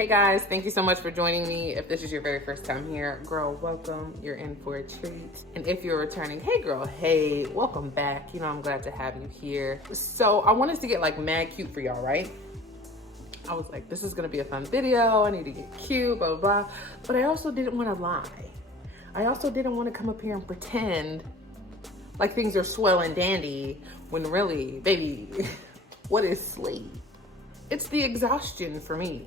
Hey guys, thank you so much for joining me. If this is your very first time here, girl, welcome. You're in for a treat. And if you're returning, hey girl, hey, welcome back. You know, I'm glad to have you here. So I want us to get like mad cute for y'all, right? I was like, this is gonna be a fun video. I need to get cute, blah, blah, blah. But I also didn't wanna lie. I also didn't wanna come up here and pretend like things are swell and dandy when really, baby, what is sleep? It's the exhaustion for me.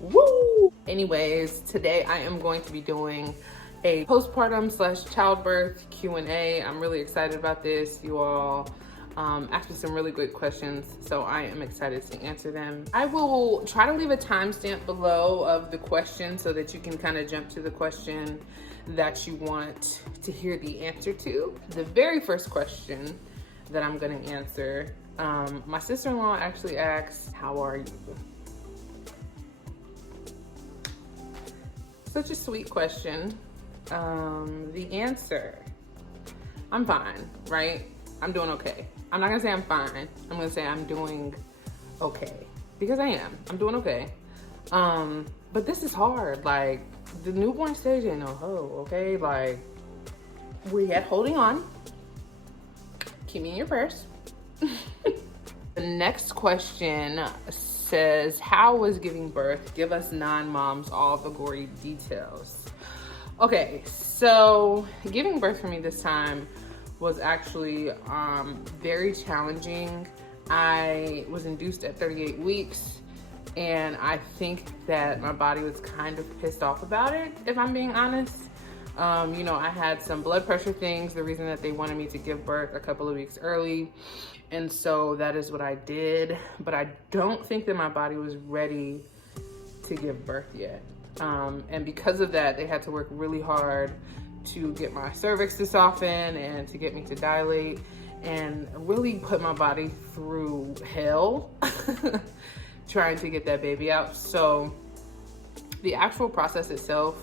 Woo! Anyways, today I am going to be doing a postpartum / childbirth Q&A. I'm really excited about this. You all asked me some really good questions, so I am excited to answer them. I will try to leave a timestamp below of the question so that you can kind of jump to the question that you want to hear the answer to. The very first question that I'm gonna answer, my sister-in-law actually asked, how are you? Such a sweet question. The answer, I'm fine, right? I'm doing okay. I'm not gonna say I'm fine. I'm gonna say I'm doing okay, because I am. I'm doing okay. But this is hard. Like, the newborn stage ain't no hoe, okay? Like, we had holding on. Keep me in your prayers. The next question says, how was giving birth? Give us non-moms all the gory details. Okay, so giving birth for me this time was actually very challenging. I was induced at 38 weeks, and I think that my body was kind of pissed off about it, if I'm being honest. You know, I had some blood pressure things, the reason that they wanted me to give birth a couple of weeks early. And so that is what I did. But I don't think that my body was ready to give birth yet. And because of that, they had to work really hard to get my cervix to soften and to get me to dilate and really put my body through hell trying to get that baby out. So the actual process itself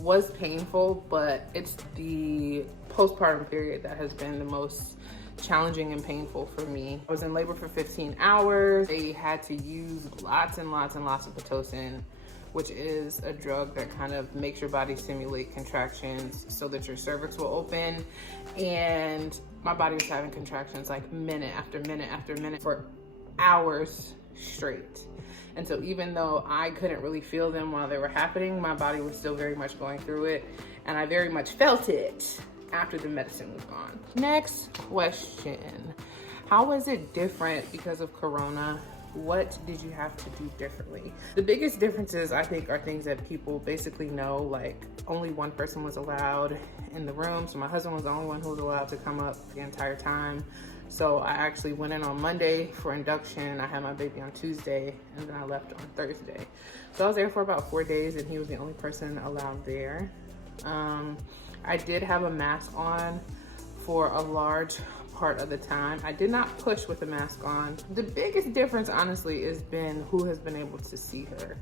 was painful, but it's the postpartum period that has been the most challenging and painful for me. I was in labor for 15 hours. They had to use lots and lots and lots of Pitocin, which is a drug that kind of makes your body simulate contractions so that your cervix will open. And my body was having contractions like minute after minute after minute for hours straight. And so even though I couldn't really feel them while they were happening, my body was still very much going through it. And I very much felt it after the medicine was gone. Next question. How was it different because of Corona? What did you have to do differently? The biggest differences, I think, are things that people basically know, like only one person was allowed in the room. So my husband was the only one who was allowed to come up the entire time. So I actually went in on Monday for induction. I had my baby on Tuesday, and then I left on Thursday. So I was there for about 4 days, and he was the only person allowed there. I did have a mask on for a large part of the time. I did not push with the mask on. The biggest difference, honestly, has been who has been able to see her.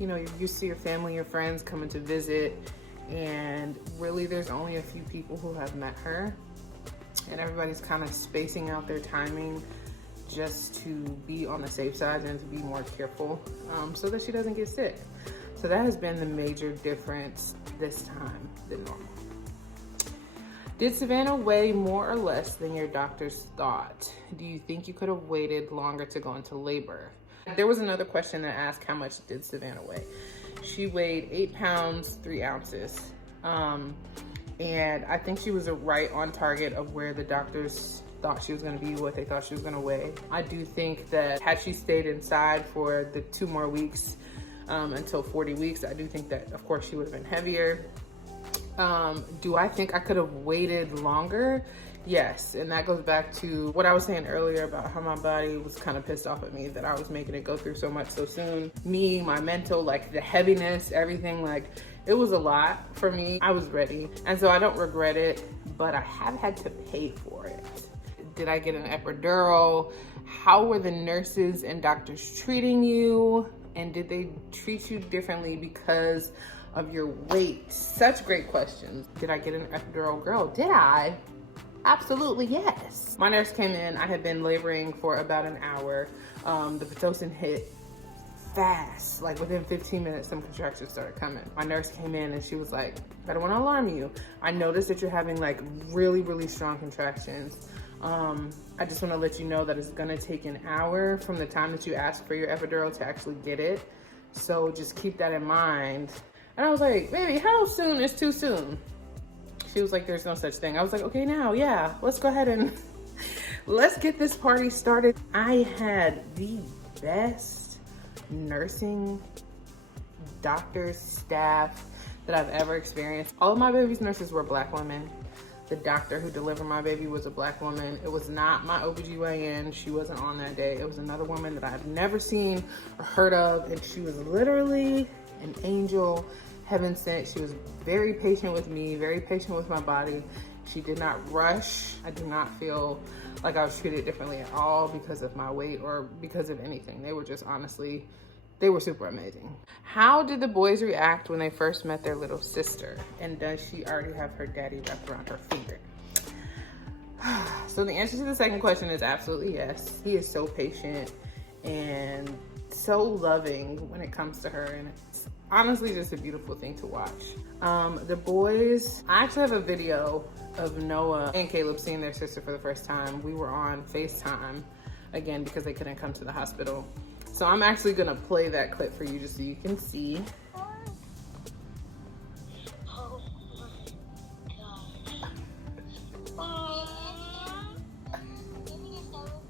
You know, you see your family, your friends coming to visit, and really there's only a few people who have met her. And everybody's kind of spacing out their timing just to be on the safe side and to be more careful so that she doesn't get sick. So that has been the major difference this time than normal. Did Savannah weigh more or less than your doctors thought? Do you think you could have waited longer to go into labor? There was another question that asked, how much did Savannah weigh? She weighed 8 pounds, 3 ounces. And I think she was right on target of where the doctors thought she was gonna be, what they thought she was gonna weigh. I do think that had she stayed inside for the 2 more weeks until 40 weeks, I do think that, of course, she would have been heavier. Do I think I could have waited longer? Yes, and that goes back to what I was saying earlier about how my body was kind of pissed off at me that I was making it go through so much so soon. Me, my mental, like the heaviness, everything, like it was a lot for me. I was ready, and so I don't regret it, but I have had to pay for it. Did I get an epidural? How were the nurses and doctors treating you? And did they treat you differently because of your weight? Such great questions. Did I get an epidural? Girl, did I? Absolutely yes. My nurse came in. I had been laboring for about an hour. The Pitocin hit fast. Like within 15 minutes, some contractions started coming. My nurse came in and she was like, I don't want to alarm you. I noticed that you're having like really, really strong contractions. I just want to let you know that it's going to take an hour from the time that you ask for your epidural to actually get it. So just keep that in mind. And I was like, baby, how soon is too soon? She was like, there's no such thing. I was like, okay, now, yeah, let's go ahead and let's get this party started. I had the best nursing, doctors, staff that I've ever experienced. All of my baby's nurses were Black women. The doctor who delivered my baby was a Black woman. It was not my OBGYN. She wasn't on that day. It was another woman that I've never seen or heard of. And she was literally an angel, heaven sent. She was very patient with me, very patient with my body. She did not rush. I did not feel like I was treated differently at all because of my weight or because of anything. They were just honestly, they were super amazing. How did the boys react when they first met their little sister? And does she already have her daddy wrapped around her finger? So the answer to the second question is absolutely yes. He is so patient and so loving when it comes to her, and it's honestly just a beautiful thing to watch. The boys, I actually have a video of Noah and Caleb seeing their sister for the first time. We were on FaceTime, again, because they couldn't come to the hospital. So I'm actually gonna play that clip for you just so you can see. Oh my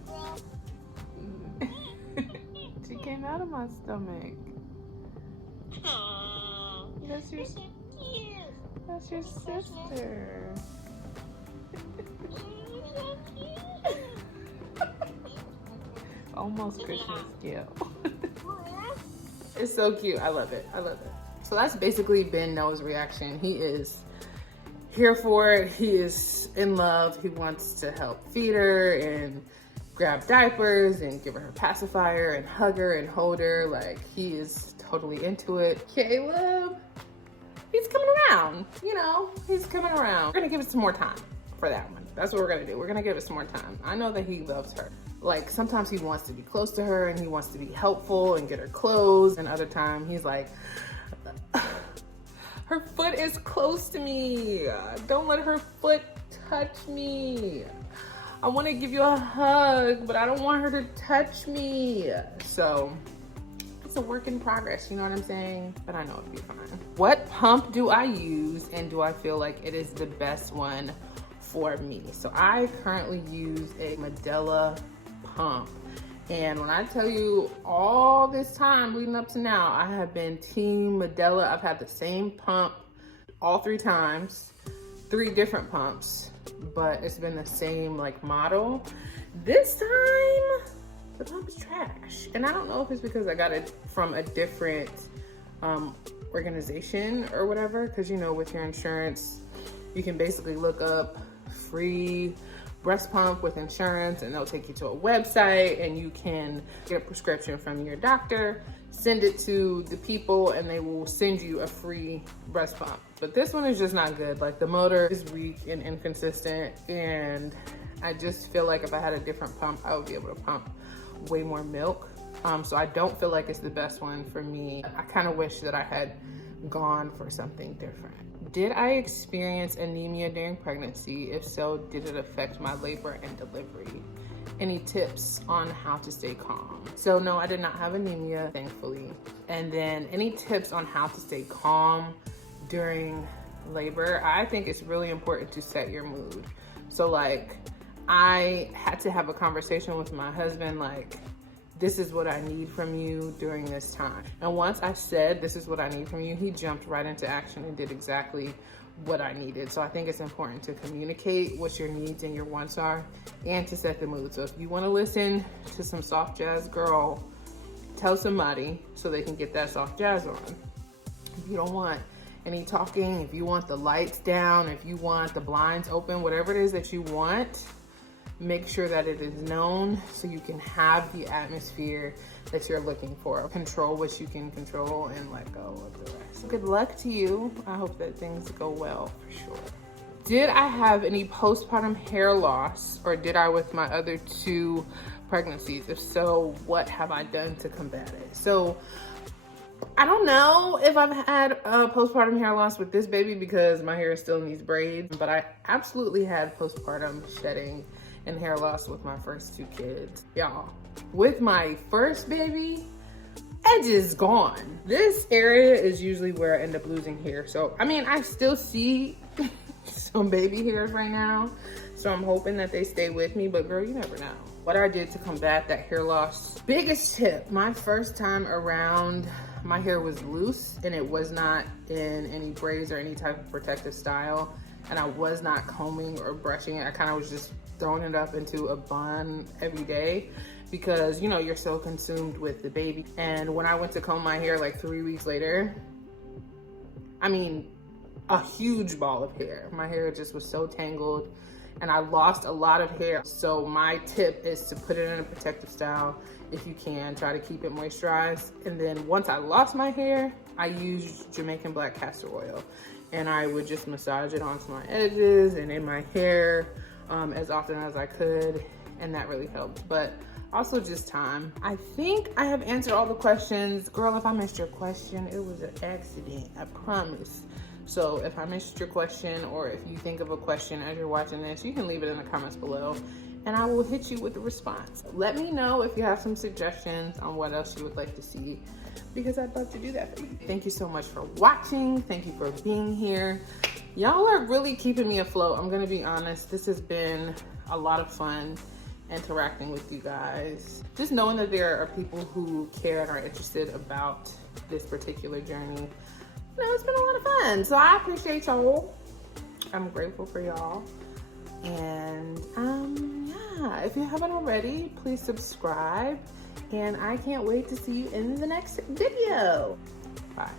gosh. She came out of my stomach. That's your sister. Almost Christmas gift. It's so cute. I love it. I love it. So that's basically been Noah's reaction. He is here for it. He is in love. He wants to help feed her and grab diapers and give her her pacifier and hug her and hold her. Like, he is totally into it. Caleb, he's coming around. You know, he's coming around. We're gonna give it some more time for that one. That's what we're gonna do. We're gonna give it some more time. I know that he loves her. Like, sometimes he wants to be close to her and he wants to be helpful and get her clothes, and other time he's like, her foot is close to me. Don't let her foot touch me. I want to give you a hug, but I don't want her to touch me. So it's a work in progress, you know what I'm saying? But I know it'll be fine. What pump do I use, and do I feel like it is the best one for me? So I currently use a Medela pump. And when I tell you, all this time leading up to now, I have been team Medela. I've had the same pump all 3 times, 3 different pumps, but it's been the same like model. This time, the pump is trash. And I don't know if it's because I got it from a different organization or whatever, because you know, with your insurance, you can basically look up free breast pump with insurance and they'll take you to a website and you can get a prescription from your doctor, send it to the people, and they will send you a free breast pump. But this one is just not good. Like, the motor is weak and inconsistent, and I just feel like if I had a different pump, I would be able to pump way more milk. So I don't feel like it's the best one for me. I kind of wish that I had gone for something different. Did I experience anemia during pregnancy? If so, did it affect my labor and delivery? Any tips on how to stay calm? So no, I did not have anemia, thankfully. And then any tips on how to stay calm during labor? I think it's really important to set your mood. So like, I had to have a conversation with my husband, like, this is what I need from you during this time. And once I said, this is what I need from you, he jumped right into action and did exactly what I needed. So I think it's important to communicate what your needs and your wants are and to set the mood. So if you want to listen to some soft jazz, girl, tell somebody so they can get that soft jazz on. If you don't want any talking, if you want the lights down, if you want the blinds open, whatever it is that you want, make sure that it is known so you can have the atmosphere that you're looking for. Control what you can control and let go of the rest. Good luck to you. I hope that things go well for sure. Did I have any postpartum hair loss, or did I with my other 2 pregnancies? If so, what have I done to combat it? So I don't know if I've had a postpartum hair loss with this baby because my hair is still in these braids, but I absolutely had postpartum shedding and hair loss with my first 2 kids. Y'all, with my first baby, edge is gone. This area is usually where I end up losing hair. So, I mean, I still see some baby hairs right now, so I'm hoping that they stay with me, but girl, you never know. What I did to combat that hair loss, biggest tip, my first time around, my hair was loose and it was not in any braids or any type of protective style, and I was not combing or brushing it. I kind of was just throwing it up into a bun every day because, you know, you're so consumed with the baby. And when I went to comb my hair like 3 weeks later, I mean, a huge ball of hair. My hair just was so tangled and I lost a lot of hair. So my tip is to put it in a protective style if you can. Try to keep it moisturized. And then once I lost my hair, I used Jamaican black castor oil, and I would just massage it onto my edges and in my hair as often as I could, and that really helped. But also just time. I think I have answered all the questions. Girl, if I missed your question, it was an accident, I promise. So if I missed your question, or if you think of a question as you're watching this, you can leave it in the comments below and I will hit you with the response. Let me know if you have some suggestions on what else you would like to see, because I'd love to do that for you. Thank you so much for watching. Thank you for being here. Y'all are really keeping me afloat. I'm gonna be honest, this has been a lot of fun interacting with you guys. Just knowing that there are people who care and are interested about this particular journey. You know, it's been a lot of fun. So I appreciate y'all. I'm grateful for y'all. And yeah, if you haven't already, please subscribe. And I can't wait to see you in the next video. Bye.